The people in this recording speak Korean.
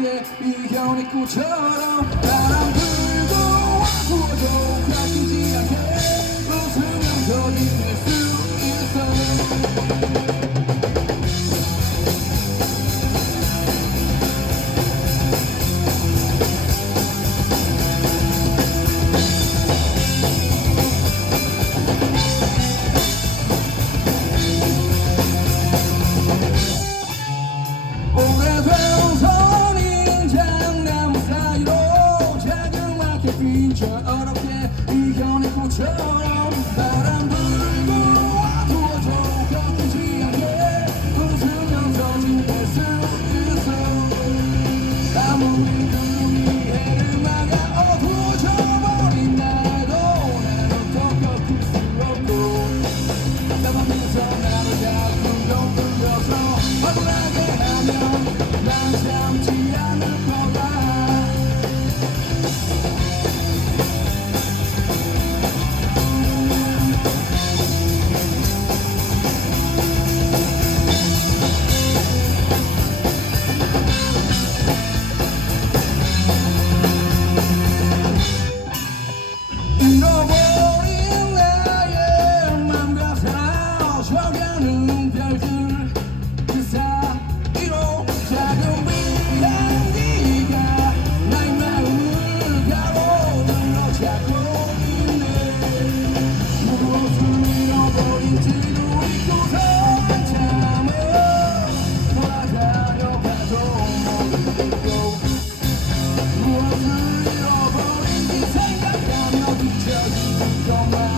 그 가볍게 이겨낸 꽃처럼 바람 불고 와도 가시지 않게. Toma.